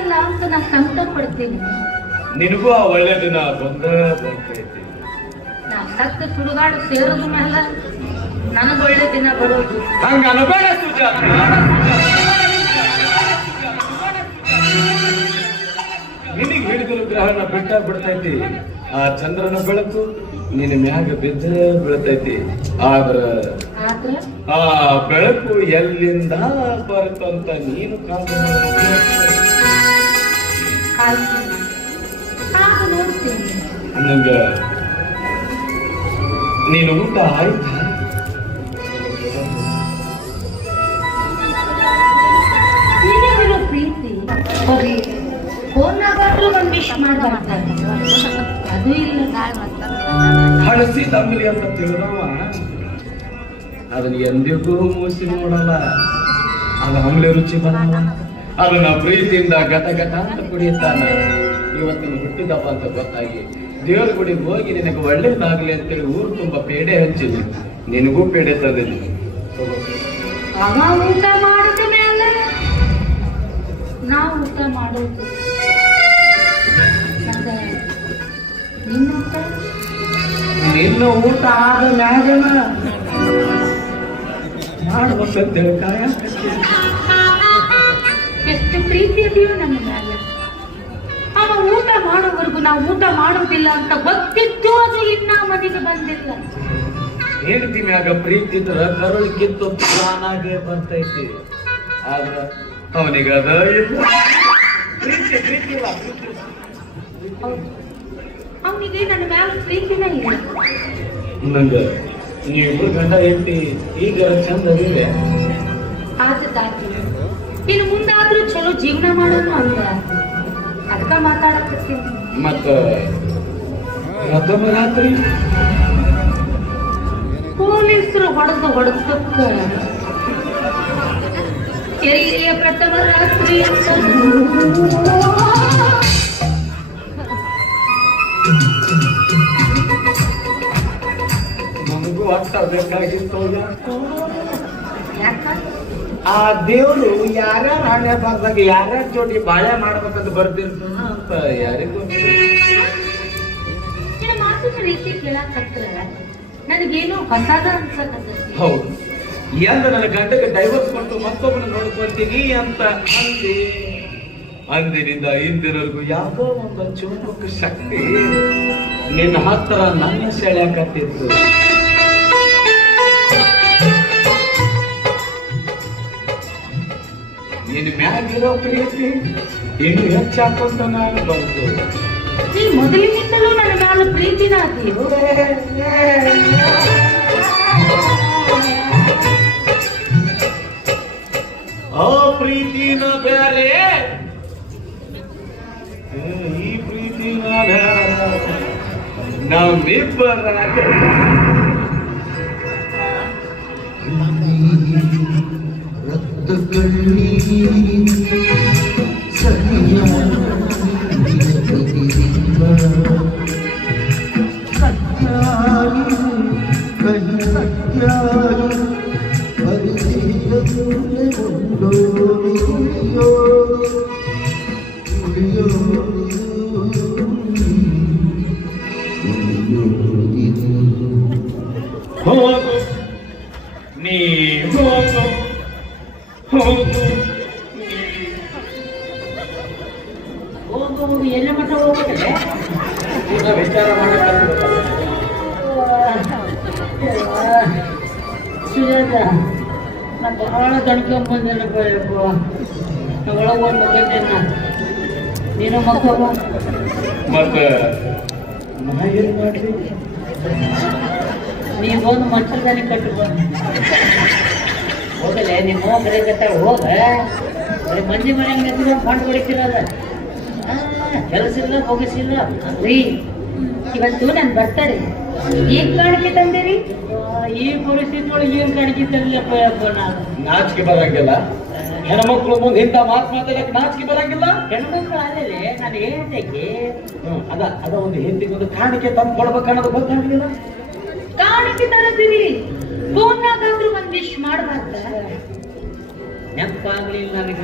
ಒಳ್ಳೇದಲ್ಲ ಅಂತ ನಾನು ಸಂಕಟ ಪಡ್ತೀನಿ. ನಿನಗೂ ಆ ಒಳ್ಳೆ ದಿನ ಬರ್ತೈತಿ. ನಾ ಸತ್ತು ಸುಡುಗಾಡು ಸೇರೋದು ಮೇಲೆ ನನಗೆ ಒಳ್ಳೆ ದಿನ ಬರೋದು. ಹಂಗ ಅನ್ಬೇಡ ಸುಜಾತ. ನಿನಗೆ ಹಿಡಿದ್ರು ಗ್ರಹಣ ಬೆಟ್ಟ ಬಿಡ್ತೈತಿ. ಆ ಚಂದ್ರನ ಬೆಳಕು ನಿನ್ನ ಮ್ಯಾಗ ಬಿದ್ದ ಬೀಳ್ತೈತಿ. ಆದ್ರ ಆ ಬೆಳಕು ಎಲ್ಲಿಂದ ಬರ್ತಂತ ನೀನು ಕಾದು ನೋಡ್ತೀನಿ. ನಂಗ ನೀನು ಊಟ ಆಯ್ತಾ? ನೀನೇನಿರೋ ಪ್ರೀತಿ ಹೋಗಿ ಫೋನ್ನಾಗಾದ್ರೂ ಒಂದು ವಿಶ್ ಮಾಡ್ಬಾರ್ದು. ಅದು ಇಲ್ಲ. ಹಳಸಿ ತಂಬಲಿ ಅಂತ ತಿಳಿದವ ಅದನ್ನ ಎಂದಿಗೂ ಮೂಸಿ ನೋಡಲ್ಲ. ಅದು ಹಮ್ಲೆ ರುಚಿ ಬರಲ್ಲ. ಅದನ್ನ ಪ್ರೀತಿಯಿಂದ ಗತ ಗತ ಅಂತ ಕುಡಿಯುತ್ತಾನ. ಇವತ್ತಿನ ಹುಟ್ಟಿದಪ್ಪ ಅಂತ ಗೊತ್ತಾಗಿ ದೇವ್ರ ಗುಡಿಗೆ ಹೋಗಿ ನಿನಗೆ ಒಳ್ಳೇದಾಗ್ಲಿ ಅಂತೇಳಿ ಊರು ತುಂಬಾ ಪೇಡೆ ಹಚ್ಚಿದ್ವಿ. ನಿನಗೂ ಪೇಡೆ ತಂದಿದ್ವಿ. ಊಟ ಮಾಡಿದ ಮೇಲೆ ನಾವು ಊಟ ಮಾಡೋದು. ನಿನ್ನ ಊಟ ಆದ ಮ್ಯಾಗನ ಮಾಡ್ಬೇಕಂತೇಳಿ ಕಾಯ ಎಷ್ಟು ಪ್ರೀತಿ ಇದೆಯೋ ನನ್ನ ಮೇಲೆ. ಅವ ಊಟ ಮಾಡೋವರೆಗೂ ನಾವು ಊಟ ಮಾಡೋದಿಲ್ಲ ಅಂತ ಗೊತ್ತಿದ್ದು ಅದು ಇನ್ನ ಮನೆಗೆ ಬಂದಿಲ್ಲ. ಹೆಂಡತಿ ಮ್ಯಾಗ ಪ್ರೀತಿ ಇದ್ರ ಕರುಳು ಕಿತ್ತು ಪ್ರಾಣಾಗೆ ಬರ್ತೈತಿ. ಆದ್ರ ಅವನಿಗೆ ಅದ ಇಲ್ಲ. ಪ್ರೀತಿ ಪ್ರೀತಿ ಇಲ್ಲ. ಅವನಿಗೆ ನನ್ನ ಮ್ಯಾಲ ಪ್ರೀತಿನೇ ಇಲ್ಲ. ನಂಗ ನೀವಿಬ್ರು ಗಂಡ ಹೆಂಡತಿ ಈಗ ಚಂದ ಅದಿವೆ. ಆದದ್ದಾಗಿ ಇನ್ನು ಮುಂದಾದ್ರೂ ಚಲೋ ಜೀವನ ಮಾಡೋಣ ಅಂದ. ಅದಕ್ಕ ಮಾತಾಡಕತ್ತೀನಿ. ಮತ್ತ ಮತ್ತೊಮ್ಮೆ ರಾತ್ರಿ ಪೊಲೀಸರು ಹೊಡೆದಕ್ಕ ಎಲ್ಲಿಯ ಪ್ರಥಮ ರಾತ್ರಿ ನನಗೂ ಅರ್ಥ ಬೇಕಾಗಿತ್ತು. ಯಾಕ ಆ ದೇವ್ರು ಯಾರ್ಯಾರ ಹಣೆ ಬಾರ್ದಾಗ ಯಾರ್ಯಾರ ಜೋಡಿ ಬಾಳೆ ಮಾಡ್ಬೇಕಂತ ಬರ್ತಿರ್ತಾನ ಅಂತ ಯಾರಿಗೂ ಮಾತಿನ ರೀತಿ ಕೇಳಾಕತ್ರ ನನಗೇನೋ ಹೊಸದ ಅನ್ಸಕತ್ತೈತಿ. ಹೌದು. ಎಂದ ನನ್ನ ಗಂಡಗೆ ಡೈವರ್ಸ್ ಕೊಟ್ಟು ಮತ್ತೊಬ್ಬನ ನೋಡ್ಕೊಳ್ತೀನಿ ಅಂತ ಅಂದಿನಿಂದ ಇಂದಿನವರೆಗೂ ಯಾವುದೋ ಒಂದು ಚುಂಬಕ ಶಕ್ತಿ ನಿನ್ನ ಹತ್ರ ನನ್ನ ಸೆಳ್ಯಾಕತ್ತಿತ್ತು. ನಿನ್ನ ಮ್ಯಾಗಿರೋ ಪ್ರೀತಿ ಇನ್ನು ಹೆಚ್ಚಾಕೊಂತ ನಾನು ಬಂತು. ನೀ ಮೊದಲಿನಿಂದಲೂ ನನ್ನ ಮ್ಯಾಲ ಪ್ರೀತಿನ ಆತೀಯೋ? ಆ ಪ್ರೀತಿನ ಬೇರೆ, ಈ ಪ್ರೀತಿನ ಬೇರೆ. ನಮ್ಮಿಬ್ಬರ ರಕ್ತ ಕಣ್ಣೀರಿ ಸರಿಯಾದ ಹೋಗು ನೀ ಹೋಗು ಹೋಗು ಹೋಗುವುದು ಎಲ್ಲ ಮಟ್ಟ ಹೋಗ್ಬೇಕಲ್ಲ. ಈಗ ವಿಚಾರ ಮಾಡಕ್ಕೆ ಸುಜಾತ ನಾ ಬಹಳ ತಡ್ಕೊಂಬಂದೇನಪ್ಪ. ಒಳಗೆ ಒಂದು ಮಕ್ಕಳನ್ನ ನೀನು ಮಕ್ಕಳು ಮತ್ತೆ ನಾಯೇನು ಮಾಡ್ರಿ? ನೀ ಬಂದು ಮಂಚಲ್ದಾನೆ ಕಟ್ಟುಕೊಂಡು ಹೋಗಲೆ. ನಿಮ್ಮ ಹೋಗ ಕರೆಗತ್ತಾಳ ಹೋಗ. ಮಂದಿ ಮನೆಗೆ ನಿಂತ್ಕೊಂಡು ಫಂಡ್ ಹೊಡಿತಿರೋದ. ಕೆಲಸ ಇಲ್ಲ ಹೋಗಿಸಿಲ್ಲ ರೀ. ಇವತ್ತು ನಾನು ಬರ್ತಾರೆ. ಏನ್ ಕಾಣಿಕೆ ತಂದಿರಿ? ಈ ಪರಿಸ್ಥಿತಿ ಒಳಗೆ ಏನ್ ಕಾಣಿಕೆ ತಂದಿಲ್ಲಪ್ಪ. ಯಪ್ಪ ನಾನು ನಾಚಿಕೆ ಬರಂಗಿಲ್ಲ. ಹೆಣ್ಮಕ್ಳು ಮುಂದೆ ಇಂಥ ಮಾತು ಮಾತಾಡಕ್ಕೆ ನಾಚಿಕೆ ಬರಂಗಿಲ್ಲ. ಹೆಣ್ಮಕ್ಳು ಆಮೇಲೆ ನಾನು ಹೇಳ್ತೇನೆ ಅದ ಒಂದು ಹೆಂಡತಿಗೆ ಒಂದು ಕಾಣಿಕೆ ತಂದು ಕೊಡ್ಬೇಕನ್ನೋದು ಗೊತ್ತಾಗಿಲ್ಲ. ಕಾಣಿಕೆ ತರದಿರಿ. ಫೋನ್ನಾಗಾದ್ರೂ ಒಂದ್ ವಿಶ್ ಮಾಡಬಾರ್ದ? ನೆನಪಾಗ್ಲಿಲ್ಲ ನನಗೆ.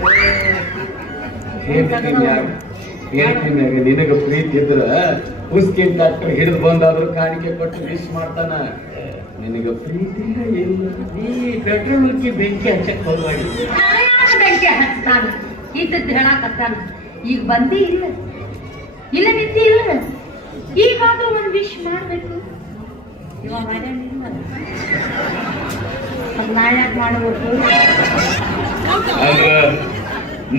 ಹೇಳ್ತೀನಿ ನಿನಗ ಪ್ರೀತಿ ಇದ್ರ ಉಸ್ಕಿನ್ ಡಾಕ್ಟರ್ ಹಿಡಿದು ಬಂದಾದ್ರು ಕಾಣಿಕೆ ಕೊಟ್ಟು ವಿಶ್ ಮಾಡ್ತಾನ. ನಿನಗ ಪ್ರೀತಿ ಇಲ್ಲ. ನೀ ಪೆಟ್ರೋಲ್ ಉಚ್ಚಿ ಬೆಂಕಿ ಹಚ್ಚಕ್ ಹೋಗ್ಬೇಡಿ. ಬೆಂಕಿ ಹಚ್ತಾನ ಇದ್ದದ್ದು ಹೇಳಾಕತ್ತಾನ. ಈಗ ಬಂದಿ ಇಲ್ಲ, ಇಲ್ಲ ನಿಂತಿ ಇಲ್ಲ. ಈಗಾದ್ರೂ ಒಂದು ವಿಶ್ ಮಾಡ್ಬೇಕು. ಇವಾಗ ನಾ ಯಾಕೆ ಮಾಡಬೇಕು? ಅಂದ್ರ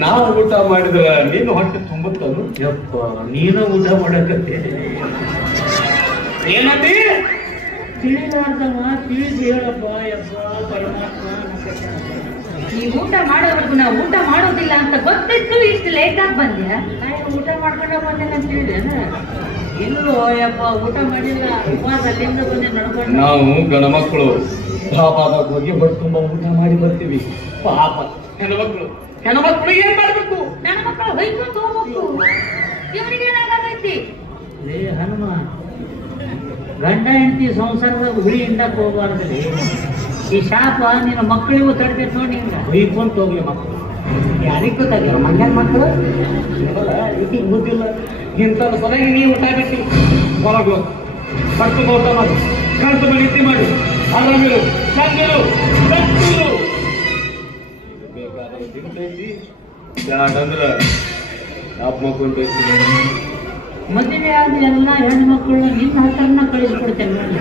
ನಾವು ಊಟ ಮಾಡಿದ್ರ ನೀನು ಹೊಟ್ಟೆ ತುಂಬುತ್ತನು? ಯಪ್ಪ ನೀನು ಊಟ ಮಾಡಕತ್ತೆ ಏನಂದಿ? ತಿಳಿಲಾರ್ದವ ತಿಳಿದು ಹೇಳಪ್ಪ. ಯಪ್ಪ ಪರಮಾತ್ಮ ಈ ಊಟ ಮಾಡೋವರೆಗೂ ನಾವು ಊಟ ಮಾಡೋದಿಲ್ಲ ಅಂತ ಗೊತ್ತಿತ್ತು. ಇಷ್ಟು ಲೇಟ್ ಆಗಿ ಬಂದ್ಯಾ? ಊಟ ಮಾಡ್ಕೊಂಡೆ ಬಂದೆ ಅಂತ ತಿಳಿದೇನ? ಇಲ್ಲೋ ಯಪ್ಪ ಊಟ ಮಾಡಿಲ್ಲ. ಉಪವಾಸ ಅಲ್ಲಿಂದ ಬಂದೆ ನಡ್ಕೊಂಡು. ನಾವು ಗಣಮಕ್ಕಳು ಧಾಬಾದಾಗ ಹೋಗಿ ಹೊಟ್ಟೆ ತುಂಬ ಊಟ ಮಾಡಿ ಬರ್ತೀವಿ. ಪಾಪ ಹೆಣ್ಮಕ್ಳು ಏನ್ ಮಾಡ್ಬೇಕು? ನನ್ನ ಮಕ್ಕಳು ಹೊಯ್ಕೊಂಡು ಹೋಗ್ಬೇಕು. ಇವರಿಗೆ ಏನಾಗೈತಿ? ಲೇ ಹನುಮ, ಗಂಡ ಹೆಂಡತಿ ಸಂಸಾರದಾಗ ಹುಳಿ ಹಿಂಡಕ್ ಹೋಗ್ಬಾರ್ದ್ರಿ. ಈ ಶಾಪ ನಿನ್ನ ಮಕ್ಕಳಿಗೂ ತಡ್ತೈತೆ ನೋಡಿ. ಹಿಂಗ ಹೊಯ್ಕೊಂತ ಹೋಗ್ಲಿ ಮಕ್ಕಳು. ಯಾರಿಗೂ ಗೊತ್ತಾಗಿಲ್ಲ ಮಂಗ್ಯಾನ ಮಕ್ಕಳು ಇದಕ್ಕೆ ಗೊತ್ತಿಲ್ಲ. ಇಂಥ ಸಲಹೆ ನೀವು ಊಟ ಬಿಟ್ಟು ಹೊರಗು ಕಟ್ಟು ಊಟ ಮಾಡಿ ಕಟ್ಟು ಮನೆ ಮಾಡಿ ಆರಾಮಿರು ಚಂದಿರು ಕಟ್ಟಿರು ಬೇಕಾದ್ರೆ ತಿಂತೈತಿ ಯಾಕಂದ್ರ ಆತ್ಮಕೊಂತೈತಿ. ಮದುವೆ ಆದ ಎಲ್ಲ ಹೆಣ್ಮಕ್ಳನ್ನ ನಿನ್ನ ಹತ್ರನ ಕಳಿಸ್ಕೊಡ್ತೇನೆ ನೋಡಿ.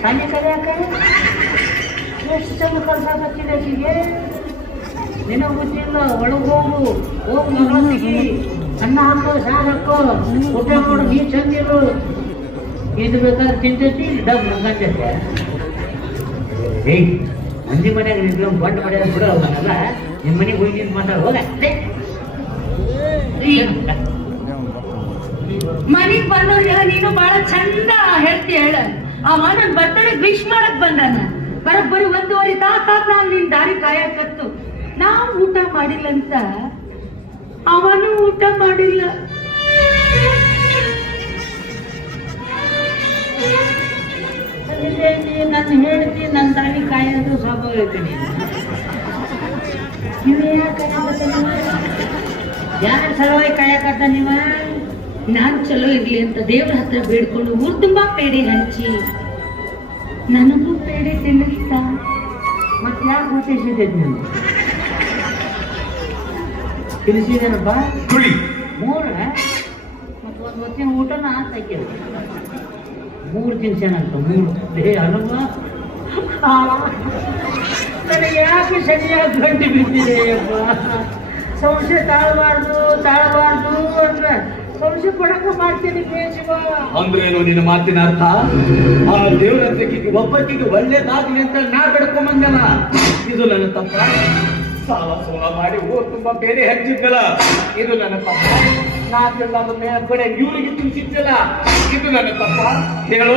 ಶಾಲೆ ಕಲಿಯಾಕ ಎಷ್ಟು ಚಂದ ಕಲ್ಸಾಕತ್ತಿದೆ ಆಕಿಗೆ. ನಿನಗೆ ಗೊತ್ತಿಲ್ಲ. ಒಳಗೋಗು, ಹೋಗು ಮಗಳಿಗೆ ಅನ್ನ ಹಾಕೋ, ಸಾರು ಹಾಕೋ, ಊಟ ಮಾಡು, ನೀ ಚಂದಿರು. ಇದು ಬೇಕಾದ್ರೆ ತಿಂತೈತಿ, ಡಬ್ ಮುಗಂತೈತೆ. ಏಯ್ ಮಂದಿ ಮನ್ಯಾಗ ನಿಂತ್ಕೊಂಡು ಬಂಡ್ ಮಾಡ್ಯಾರ ಬಿಡ. ಅವನ್ನೆಲ್ಲ ನಿಮ್ಮ ಮನೆಗೆ ಹೋಗಿ ನಿಂತು ಮಾತಾಡ ಹೋಗ. ಮನೆಗ್ ಬಂದವ್ರಿಗೆ ನೀನು ಬಹಳ ಚಂದ ಹೇಳ್ತಿ. ಹೇಳ ಅವ ನನ್ ಬರ್ತಡೆ ವಿಶ್ ಮಾಡಕ್ ಬಂದಾನ. ಬರೋಬ್ಬರಿ 1.5 ತಾಸಾಗ ನಾನು ನಿನ್ ದಾರಿ ಕಾಯಕತ್ತು. ನಾವು ಊಟ ಮಾಡಿಲ್ಲ ಅಂತ ಅವನು ಊಟ ಮಾಡಿಲ್ಲ. ನನ್ನ ಹೇಳ್ತಿ ನನ್ನ ದಾರಿ ಕಾಯೋದು ಸ್ವಭಾವ ಐತೆ. ನೀವೇ ಯಾಕೆ ಯಾರ ಸಲುವಾಗಿ ಕಾಯಕತ್ತ ನೀವ? ನಾನು ಚಲೋ ಇರ್ಲಿ ಅಂತ ದೇವ್ರ ಹತ್ರ ಬೇಡ್ಕೊಂಡು ಊರ್ ತುಂಬಾ ಪೇಡೆ ಹಂಚಿ ನನಗೂ ಪೇಡೆ ತಿನ್ನಿಸ್ತಾ. ಮತ್ತೆ ಯಾಕೆ ಹೊತ್ತಿಸಿದ್ದೆ ನಾನು? ತಿನ್ನಿಸಿದೇನಪ್ಪ? 3 ಮತ್ತು 1 ಹೊತ್ತಿನ ಊಟನ ಹಾಕಿದ 3 ತಿನ್ಸೇನಂತ. 3 ಅನುಭವ ನನಗೆ ಯಾಕೆ ಸರಿಯಾಗಿ ಗಂಟೆ ಬಿದ್ದಿದೆ ಅಪ್ಪ. ಸಂಶಯ ತಾಳಬಾರ್ದು ಅಂದ್ರೆ ಸಂಶಯ ಪಡಕ ಮಾಡ್ತೀನಿ. ಅಂದ್ರೇನು ನಿನ್ನ ಮಾತಿನ ಅರ್ಥ? ಆ ದೇವರ ಒಬ್ಬಕ್ಕಿಗೆ ಒಳ್ಳೇದಾಗ್ಲಿ ಅಂತ ನಾ ಬೆಡ್ಕೊಂಬಂದಲ್ಲ. ಇದು ನನ್ನ ತಪ್ಪ. ಸಾಲ ಸೋಲ ಮಾಡಿ ಊರು ತುಂಬಾ ಬೇರೆ ಹಚ್ಚಿದ್ದಲ್ಲ, ಇದು ನನ್ನ ತಪ್ಪ. ನಾ ತಿನ್ನ ಕಡೆ ಇವ್ರಿಗೆ ತಿನ್ಸಿದ್ದಲ್ಲ, ಇದು ನನ್ನ ತಪ್ಪ. ಹೇಳೋ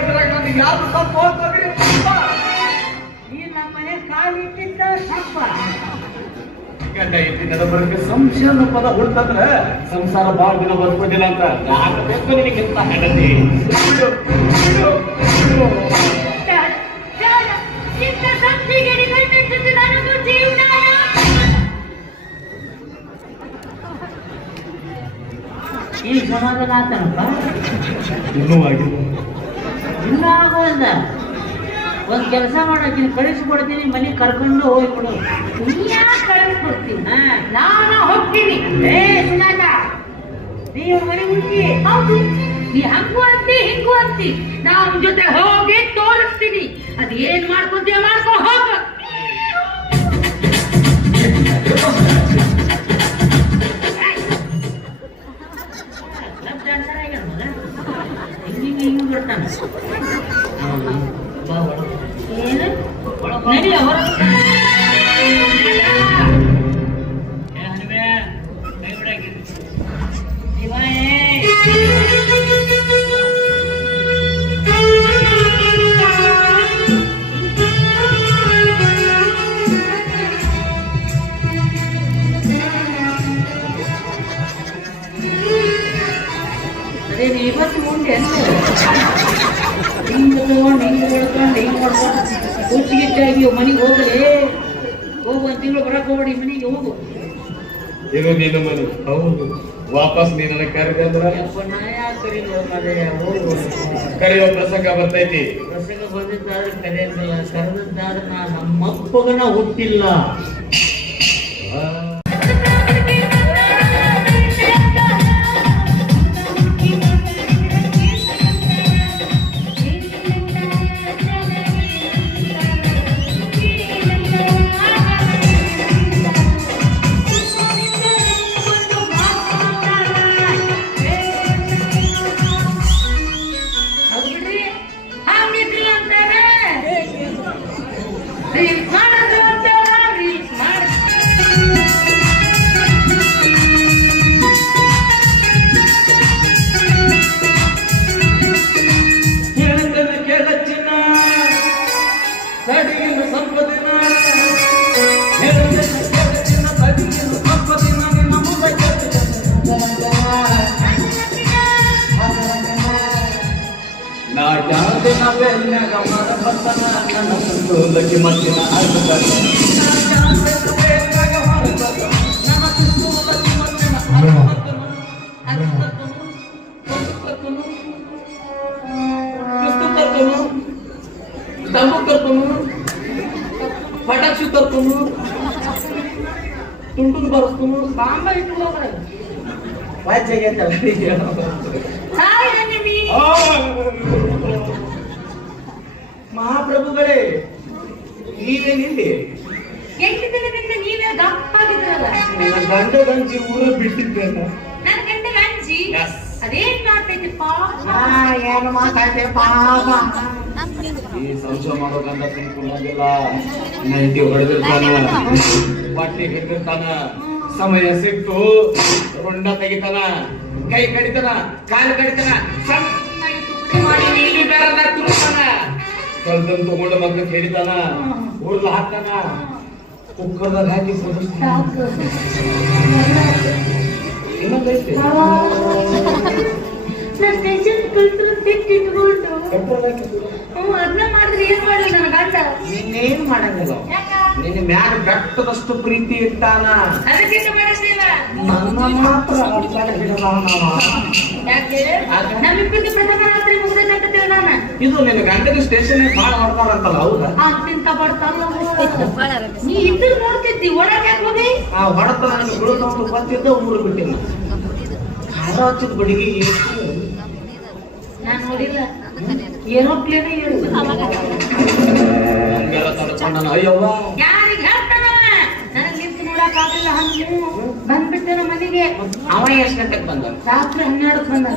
ಇದ್ರಾಗ ನನಗೆ ಯಾರು ತಪ್ಪು ಹೋಗ್ತದೆ? ಈ ನಮ್ಮ ಮನೆ ಕಾಲಿಟ್ಟಿದ್ದ ತಪ್ಪ. ಗಂಡ ಹೆಂಡತಿ ನಡಬರ್ಕೆ ಸಂಶಯ ಅನ್ನೋ ಪದ ಹುಡ್ತಂದ್ರೆ ಸಂಸಾರ ಬಾಳ ದಿನ ಬದುಕೋದಿಲ್ಲ ಅಂತ ಯಾಕಬೇಕು ನಿನಗಿಂತ ಹೆಂಡತಿ? ಈ ಸಮಾಧಾನ ಆತನಪ್ಪ. ಇನ್ನೂ ಆಗಿಲ್ಲ. ಇನ್ನೂ ಆಗೋದ. ಒಂದ್ ಕೆಲಸ ಮಾಡೋಕಿನ ಕಳಿಸ್ಕೊಡ್ತೀನಿ, ಮನೆ ಕರ್ಕೊಂಡು ಹೋಗ್ಬಿಡು. ಯಾಕೆ ಕಳಿಸ್ಕೊಡ್ತೀನಿ? ನಾನು ಹೋಗ್ತೀನಿ. ಸುನಾಕ ನೀವು ಮನೆ ಹುಡುಕಿ. ಹೌದು, ನೀ ಹಂಗು ಅಂತಿ ಹಿಂಗೂ ಅಂತಿ. ನಾವು ಜೊತೆ ಹೋಗಿ ತೋರಿಸ್ತೀನಿ. ಅದ್ ಏನ್ ಮಾಡ್ಕೊಂತೀಯ ಮಾಡ್ಕೊ ಹೋಗ. ಹಿಂಗೆ ಬರ್ತಾನೆ. ಏನು ನಡಿಯ ಹೊರ ಅದೇ ಇವತ್ತು ಮುಂದೆ ಹಿಂಗೆ ತಗೊಂಡು ಹಿಂಗೆ ಹೊಡ್ಕೊಂಡು ಹಿಂಗೆ ಮಾಡ್ಕೊಂಡು ಹುಚ್ಚಿಗಿಟ್ಟಾಗಿ ಮನೆಗೆ ಹೋಗಲಿ ಹೋಗುವಂತ ತಿಂಗಳು ಬರಕ್ ಹೋಗ್ಬೇಡಿ ಮನೆಗೆ ಹೋಗು. ಇದು ನಿನ್ನ ಮನೆ ಹೌದು. ವಾಪಸ್ ನೀನ ಕರೆದಂದ್ರ ಯಪ್ಪ, ನಾ ಯಾಕೆ ಕರೀಲೋ ಮಾರಾಯ, ಹೋಗು. ಕರೆಯೋ ಪ್ರಸಂಗ ಬರ್ತೈತಿ. ಪ್ರಸಂಗ ಬಂದಿದ್ದಾದ್ರೆ ಕರೆಯಂಗಿಲ್ಲ, ಕರೆದಿದ್ದಾದ್ರೆ ನಾ ನಮ್ಮಪ್ಪಗನ ಹುಟ್ಟಿಲ್ಲ. ಪಟಾಕ್ಷಿ ತರ್ಕೊಂಡು ತುಂಡು ಬರ್ಸ್ಕೊಂಡು ಬಾಂಬ ಇಟ್ಕೊಂಡ್ರೆ ಮಹಾಪ್ರಭುಗಳೇ, ನೀವೇನಿಲ್ಲಿ? 8 ದಿನದಿಂದ ನೀವೇ ದಪ್ಪಾಗಿದ್ರಲ್ಲ. ಗಂಡ ಗಂಜಿ ಊರ ಬಿಟ್ಟಿದ್ದೇನೆ. ನನ್ನ ಗಂಡ ಗಂಜಿ ಅದೇನ್ ಮಾಡ್ತೈತಿ ಪಾಪ. ಏನು ಮಾತಾಡ್ತೇವೆ ಪಾಪ. ಈ ಸಂಶಯ ಮಾಡೋಕಂತ ತಿಳ್ಕೊಳ್ಳೋದಿಲ್ಲ. ನೈಟಿ ಹೊಡೆದಿರ್ತಾನ, ಬಟ್ಟೆ ಹಿಡಿದಿರ್ತಾನ, ಸಮಯ ಸಿಟ್ಟು ರುಂಡ ತೆಗಿತಾನ, ಕೈ ಕಡಿತಾನ, ಕಾಲು ಕಡಿತಾನ, ಚೆನ್ನಾಗಿ ತುಪ್ಪಿ ಮಾಡಿ ನೀಲಿ ಬೇರದಾಗ ತುರುತ್ತಾನ, ಕಲ್ತನ್ ತಗೊಂಡು ಮಕ್ಕ ಹಿಡಿತಾನ, ಉರ್ಲು ಹಾಕ್ತಾನ, ಕುಕ್ಕರ್ದಾಗ ಹಾಕಿ ಇನ್ನೊಂದೈತಿ ಅದನ್ನ ಮಾಡಿದ್ರೆ ಏನ್ ಮಾಡಲಿ ನನ್ನ ಗಂಡ. ನೀನೇನ್ ಮಾಡಂಗಿಲ್ಲ, ನಿನ್ನ ಮ್ಯಾಗ ಬೆಟ್ಟದಷ್ಟು ಪ್ರೀತಿ ಇಟ್ಟಾನ. ಅದಕ್ಕಿಂತ ಮಾಡಿಸ್ಲಿಲ್ಲ. ನನ್ನ ಮಾತ್ರ ಯಾಕೆ ನಮ್ಮಿಬ್ಬರದ್ದು ಪ್ರಥಮ ರಾತ್ರಿ ಮುಗಿದಂತ ನಾನು. ಇದು ನಿನ್ನ ಗಂಡನ ಸ್ಟೇಷನ್ ಬಾಳ ಹೊಡ್ತಾರಂತಲ್ಲ, ಹೌದಾ? ತಿಂತ ಬಡ್ತಾರ ನೀ ಇದ್ದು ನೋಡ್ತಿದ್ದಿ, ಒಳಗೆ ಯಾಕೆ ಹೋಗಿ? ಆ ಹೊಡೆತ ನನಗೆ ಬೀಳ್ಕೊಂಡು ಬಂದಿದ್ದ ಊರು ಬಿಟ್ಟಿಲ್ಲ. ಖಾರ ಹಚ್ಚಿದ ಬಡಿಗೆ ನಾನು ನೋಡಿಲ್ಲ, ಏರೋಪ್ಲೇನ್ ಹಂಗೆಲ್ಲ ತಡ್ಕೊಂಡನ. ಅಯ್ಯವ್ವ, ಯಾರಿಗೆ ಹೇಳ್ತಾನ? ನನಗೆ ನಿಂತು ನೋಡಕ್ ಆಗಿಲ್ಲ. ಹಂಗೆ ಬಂದ್ಬಿಟ್ಟೆ ಮನೆಗೆ. ಅವ ಎಷ್ಟು ಗಂಟೆಗೆ ಬಂದ? ರಾತ್ರಿ 12ಕ್ಕೆ ಬಂದ.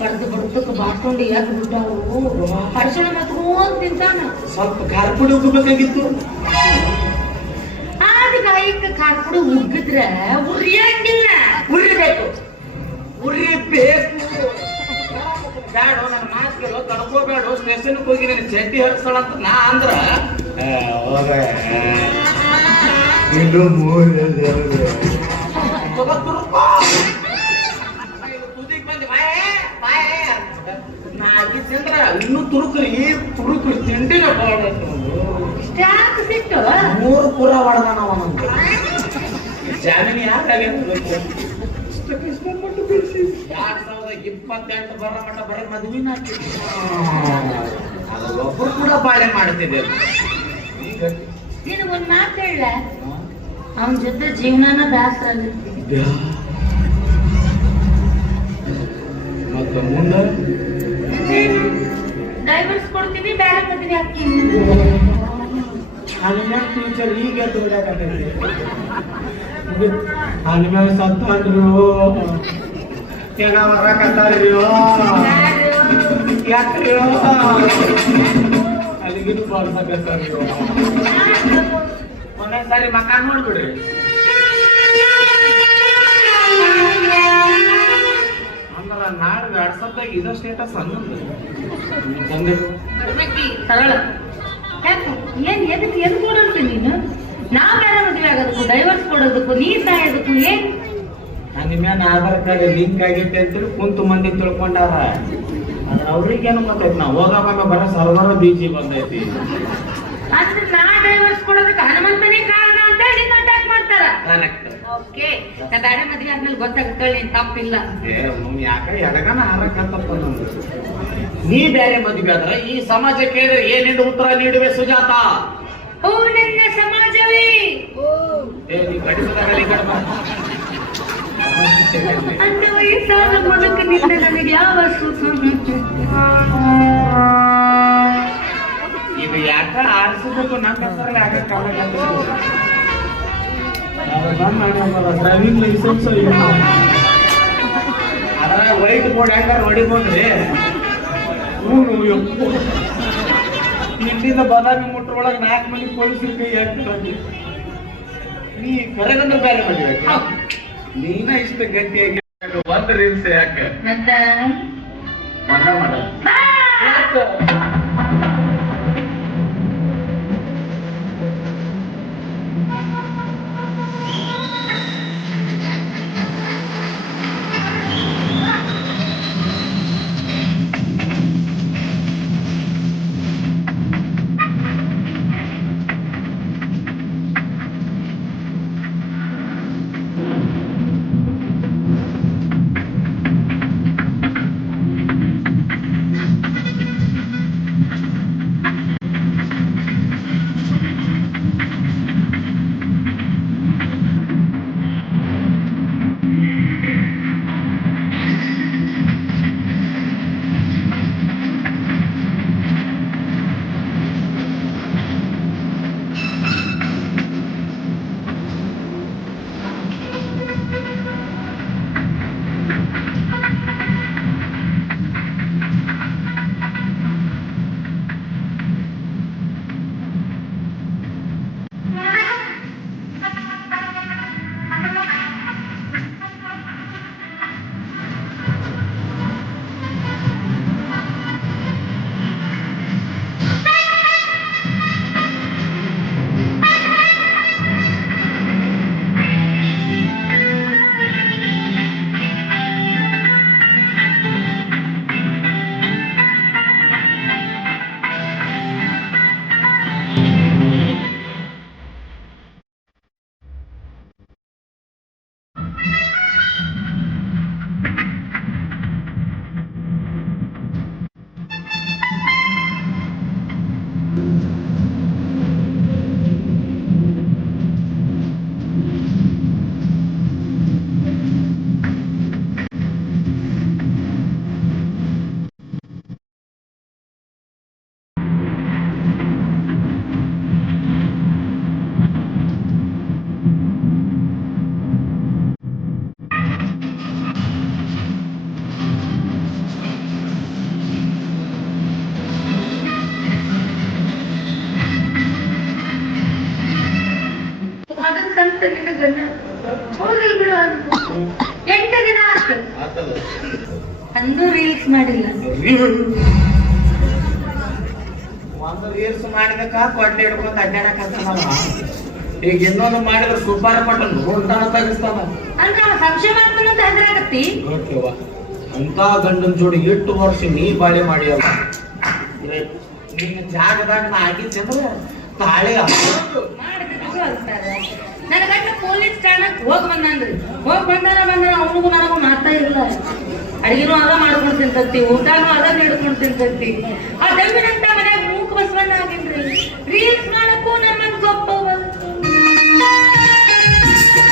ಕಡ್ದು ಬಡ್ತಕ್ಕೆ ಬಾಟ್ಕೊಂಡು ಎದ್ದು ಬಿಟ್ಟವು. ಪರಿಸರ ಮತ್ಕೊಂಡ್ ತಿಂತಾನ. ಸ್ವಲ್ಪ ಖಾರ ಪುಡಿ ಉಗ್ಬೇಕಾಗಿತ್ತು. ಆದ ಗಾಯಕ್ಕೆ ಖಾರ್ಪುಡಿ ಉಗ್ಗಿದ್ರೆ ಉರಿಯಂಗಿಲ್ಲ. ಉರಿಬೇಕು, ಉರಿಬೇಕು. ಬೇಡ, ನನ್ನ ಮಾತು ಕೇಳೋ, ತಡ್ಕೋಬೇಡ. ಸ್ಟೇಷನ್ಗೆ ಹೋಗಿ ನೀನು ಚಡ್ಡಿ ಹರಿಸೋಣ ಅಂತ ನಾ ಅಂದ್ರ ಇದು ತುದಿಗೆ ಬಂದು ನಾ ತಿಂದ್ರ ಇನ್ನೂ ತುರುಕ್ರಿ, ಈ ತುರುಕ್ರಿ ತಿಂಡಿನ ಯಾಕೆ ಸಿಟ್ಟು? 3 ಪುರ ಹೊಡೆದಾನ ಅವನಂತ. ಜಾಮೀನು ಯಾಕಾಗ 2028 ಬರ ಮಟ್ಟ ಬರೀ ಮದುವಿನ ಒಬ್ಬರು ಕೂಡ ಬಾಳೆ ಮಾಡ್ತಿದ್ದೆ. ನಿನಗೊಂದ್ ಮಾತು ಹೇಳ, ಅವನ ಜೊತೆ ಜೀವನಾನ ಬೇಸರ ಆಗಿರ್ತೀನಿ. ಮತ್ತ ಮುಂದೆ ಡೈವರ್ಸ್ ಕೊಡ್ತೀನಿ, ಬೇರೆ ಮದುವೆ ಹಾಕ್ತೀನಿ. ಹನುಮಾನ ಫ್ಯೂಚರ್ ಈಗ ಎದ್ದು ಬಿಡಾಕತ್ತೈತಿ. ಹನುಮಾನ ಸತ್ತನ್ರು, ಏನ ಬರಾಕತ್ತಾರ್ರಿಯೋ, ಯಾಕ್ರಿಯೋ ಅಲ್ಲಿಗಿನ ಬಾಳ್ಸಕತ್ತಾರ್ರಿಯೋ. ಒಂದೊಂದ್ಸಾರಿ ಮಕ್ಕ ನೋಡ್ಬಿಡ್ರಿ. ಅಂದ್ರ ನಾಳೆ ವಾಟ್ಸಪ್ದಾಗ ಇದೋ ಸ್ಟೇಟಸ್ ಅನ್ನೋದು ಸರಳ ಯಾಕೆ ಏನ್ ಎದಕ್ಕೆ ಎದು ಕೊಡಂತ ನೀನು? ನಾವ್ ಬೇರೆ ಮದುವೆ ಆಗೋದಕ್ಕೂ ಡೈವರ್ಸ್ ಕೊಡೋದಕ್ಕೂ ನೀ ಸಾಯೋದಕ್ಕೂ ಏನ್? ನಿಮ್ಮೇನ ಆಧಾರ್ ಕಾರ್ಡ್ ಲಿಂಕ್ ಆಗೈತೆ ಅಂತೇಳಿ ಕುಂತು ಮಂದಿ ತಿಳ್ಕೊಂಡಾರ. ಆದ್ರೆ ಅವ್ರಿಗೇನು ಗೊತ್ತೈತಿ, ನಾವು ಹೋಗವಾಗ ಬರೋ ಸರ್ವರ ಬೀಚಿ ಬಂದೈತಿ. ಅಂದ್ರೆ ನಾ ಡೈವರ್ಸ್ ಕೊಡೋದಕ್ಕೆ ಹನುಮಂತನೇ ಕಾರಣ ಅಂತ ಹೇಳಿ ನಾ ಕರೆಕ್ಟ್. ಓಕೆ ನಾ ಬ್ಯಾಡ ಮದ್ವೆ ಆದ್ಮೇಲೆ ಗೊತ್ತಾಗುತ್ತೆ ನೀನ್ ತಪ್ಪಿಲ್ಲ. ಯಾಕ ಎಡಗನ ಹಾರಕತ್ತಪ್ಪ ನಮ್ದು. ನೀ ಬೇರೆ ಮದುವೆ ಆದ್ರ ಈ ಸಮಾಜ ಕೇಳಿದ್ರೆ ಏನೇನು ಉತ್ತರ ನೀಡುವೆ ಸುಜಾತ? ಓ ನನ್ನ ಸಮಾಜವೇ, ನೀ ಗಡಿಸದಾಗಲಿ ಕಡಿಮೆ ಅಂದ ವಯಸ್ಸಾದ ಮುದುಕನಿಂದ ನನಗೆ ಯಾವ ಸುಖ? ಇದು ಯಾಕ ಆರಿಸಬೇಕು ನನ್ನ ಯಾಕ ಡ್ರೈವಿಂಗ್ ಲೈಸೆನ್ಸ್ ಅದ್ರ ವೈಟ್ ಬೋರ್ಡ್ ಹೆಂಗಾರ ಹೊಡಿಬೋದ್ರಿ. ಇಲ್ಲಿಂದ ಬಾದಾಮಿ ಮುಟ್ರೊಳಗೆ 4 ಮಂದಿ ಪೊಲೀಸರು ಕೈ ಹಾಕ್ತಾರೆ. ನೀ ಕರೆಗಂದ್ರೆ ಬೇರೆ ಮದುವೆ ನೀನ ಇಷ್ಟ ಗಟ್ಟಿಯಾಗಿ ಒಂದ್ ರೀಲ್ಸ್ ಯಾಕೆ ಮತ್ತೆ ಮನ್ನ ಮಾಡ ಅಂದು ರೀಲ್ಸ್ ಮಾಡಿಲ್ಲ. ಒಂದು ರೀಲ್ಸ್ ಮಾಡಿದಕ್ಕ ಕೊಂಡೆ ಹಿಡ್ಕೊಂಡು ಅಡ್ಡಾಡಕತ್ತಾನವ. ಈಗ ಇನ್ನೊಂದು ಮಾಡಿದ್ರೆ ಸುಬ್ಬಾರ ಪಟ್ಟಣ ರೋಡ್ತಾನ ತೆಗಿಸ್ತಾನ ಅಂದ್ರೆ ಅವ ಸಂಶಯ ಮಾಡ್ತಾನಂತ ಹೆದರಾಗತ್ತಿ. ಅಂತ ಗಂಡನ ಜೋಡಿ 8 ವರ್ಷ ನೀ ಬಾಳೆ ಮಾಡಿ ಅಲ್ಲ ನಿನ್ನ ಜಾಗದಾಗ ನಾ ಆಗಿದ್ದೆ ಅಂದ್ರೆ ತಾಳೆ ಮಾಡಿದ್ರು ಅಂತಾರೆ. ನನ್ನ ಗಂಡ ಪೊಲೀಸ್ ಠಾಣಕ್ಕೆ ಹೋಗಿ ಬಂದ್ರಿ. ಬಂದಾನ ಅವನಿಗೂ ನನಗೂ ಮಾತಾ ಇಲ್ಲ. ಅಡಿಗೆನೂ ಅದ ಮಾಡ್ಕೊಂಡು ತಿಂತತಿ, ಊಟನೂ ಅದ ಹಿಡ್ಕೊಂಡು ತಿಂತತಿ. ಆ ದಮ್ಮಿನಂತ ಮನ್ಯಾಗ ಮೂಕ ಬಸವಣ್ಣ ಆಗಿನ್ರಿ. ರೀಲ್ಸ್